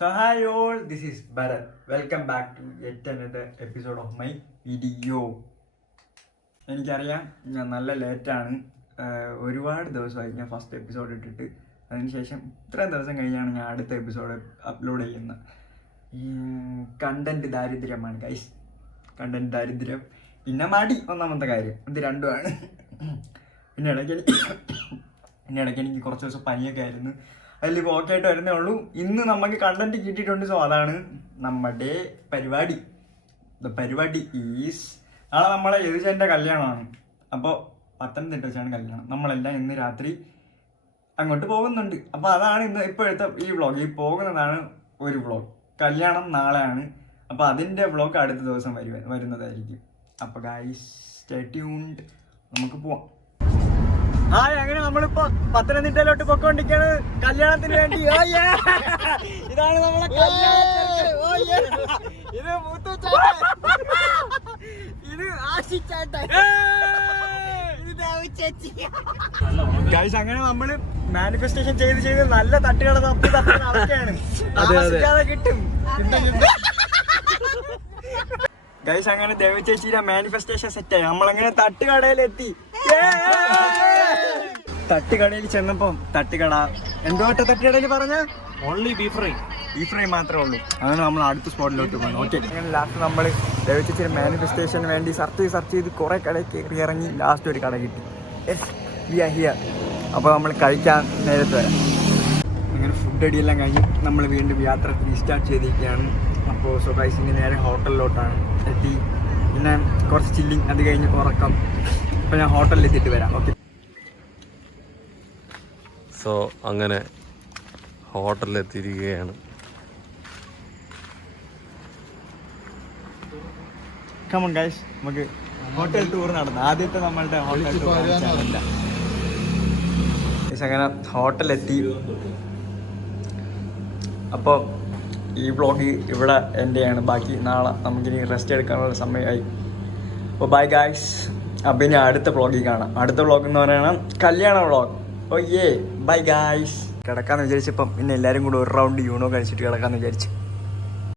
So hi all, this is Bharat. Welcome back to yet another episode of my video. എനിക്കറിയാം ഞാൻ നല്ല ലേറ്റാണ്, ഒരുപാട് ദിവസമായി ഞാൻ ഫസ്റ്റ് എപ്പിസോഡ് ഇട്ടിട്ട്. അതിനുശേഷം ഇത്രയും ദിവസം കഴിഞ്ഞാണ് ഞാൻ അടുത്ത എപ്പിസോഡ് അപ്ലോഡ് ചെയ്യുന്നത്. കണ്ടന്റ് ദാരിദ്ര്യമാണ് ഗൈസ്, കണ്ടന്റ് ദാരിദ്ര്യം. പിന്നെ മടി ഒന്നാമത്തെ കാര്യം, ഇത് രണ്ടുമാണ്. പിന്നെ ഇടയ്ക്ക് എനിക്ക് കുറച്ച് ദിവസം പനിയൊക്കെ ആയിരുന്നു, അതിലിപ്പോൾ ഓക്കെ ആയിട്ട് വരുന്നേ ഉള്ളൂ. ഇന്ന് നമുക്ക് കണ്ടന്റ് കിട്ടിയിട്ടുണ്ട്. സോ അതാണ് നമ്മുടെ പരിപാടി. ദ പരിപാടി ഈസ്, നാളെ നമ്മളെ യദുചേൻ്റെ കല്യാണമാണ്. അപ്പോൾ പത്തനംതിട്ട വെച്ചാണ് കല്യാണം. നമ്മളെല്ലാം ഇന്ന് രാത്രി അങ്ങോട്ട് പോകുന്നുണ്ട്. അപ്പോൾ അതാണ് ഇന്ന് ഇപ്പോഴത്തെ ഈ വ്ളോഗ്. ഈ പോകുന്നതാണ് ഒരു വ്ളോഗ്, കല്യാണം നാളെയാണ്. അപ്പോൾ അതിൻ്റെ വ്ളോഗ് അടുത്ത ദിവസം വരുന്നതായിരിക്കും. അപ്പോൾ ഗൈസ് സ്റ്റേ ട്യൂൺഡ്, നമുക്ക് പോവാം. ഹായ്, അങ്ങനെ നമ്മളിപ്പോ പത്തനംതിട്ടയിലോട്ട് പൊക്കോണ്ടിരിക്കാണ് കല്യാണത്തിന് വേണ്ടി. ഇതാണ് നമ്മളെ ഇത് മൂത്തുചേട്ടൻ, ഇത് ആശിച്ചേട്ടൻ, ഗൈസ്. അങ്ങനെ നമ്മള് മാനിഫെസ്റ്റേഷൻ ചെയ്ത് നല്ല തട്ടുകട തപ്പി നടക്കുകയാണ്. താമസിക്കാതെ കിട്ടും ഗൈസ്. അങ്ങനെ ദേവി ചേച്ചിയുടെ മാനിഫെസ്റ്റേഷൻ സെറ്റായി. നമ്മളങ്ങനെ തട്ടുകടയിലെത്തി. തട്ടുകടയിൽ ചെന്നപ്പോ തട്ടുകട എന്തോട്ടെ തട്ടുകടയിൽ പറഞ്ഞ ഓൺലി ബീഫ് ഫ്രൈ മാത്രമേ ഉള്ളൂ. അങ്ങനെ നമ്മൾ അടുത്ത സ്പോട്ടിലോട്ട് പോകണം. ഓക്കെ, അങ്ങനെ ലാസ്റ്റ് നമ്മൾ ദേവി ചേച്ചിയുടെ മാനിഫെസ്റ്റേഷന് വേണ്ടി സെർച്ച് ചെയ്ത് കുറെ കടയിൽ കയറി ഇറങ്ങി ലാസ്റ്റ് ഒരു കട കിട്ടി. We are here. അപ്പോൾ നമ്മൾ കഴിക്കാൻ നേരത്തെ വരാം. അങ്ങനെ ഫുഡ് അടിയെല്ലാം കഴിഞ്ഞ് നമ്മൾ വീണ്ടും യാത്ര റീസ്റ്റാർട്ട് ചെയ്തിരിക്കുകയാണ്. അപ്പോൾ സൊഗൈസിന് നേരെ ഹോട്ടലിലോട്ടാണ് എത്തി. പിന്നെ കുറച്ച് ചില്ലിങ്, അത് കഴിഞ്ഞ് ഉറക്കം. അപ്പോൾ ഞാൻ ഹോട്ടലിൽ എത്തിയിട്ട് വരാം. ഓക്കെ. സോ അങ്ങനെ ഹോട്ടലിലെത്തിയിരിക്കുകയാണ്. കമോൺ ഗൈസ്, നമുക്ക് ഹോട്ടൽ ടൂർ നടന്നു. ആദ്യത്തെ നമ്മളുടെ ഹോട്ടൽ ടൂർ. അങ്ങനെ ഹോട്ടലെത്തി. അപ്പോൾ ഈ വ്ളോഗ് ഇവിടെ എൻ്റെ ആണ്. ബാക്കി നാളെ നമുക്കിനി റെസ്റ്റ് എടുക്കാനുള്ള സമയമായി. അപ്പോൾ ബൈ ഗൈസ്. അപ്പോൾ ഇനി അടുത്ത വ്ളോഗിൽ കാണാം. അടുത്ത വ്ളോഗ് എന്ന് പറയുന്നത് കല്യാണ വ്ളോഗ്. ഓ ബൈ ഗൈസ്. കിടക്കാമെന്ന് വിചാരിച്ചപ്പം പിന്നെ എല്ലാവരും കൂടെ ഒരു റൗണ്ട് യൂണോ കഴിച്ചിട്ട് കിടക്കാമെന്ന് വിചാരിച്ചു.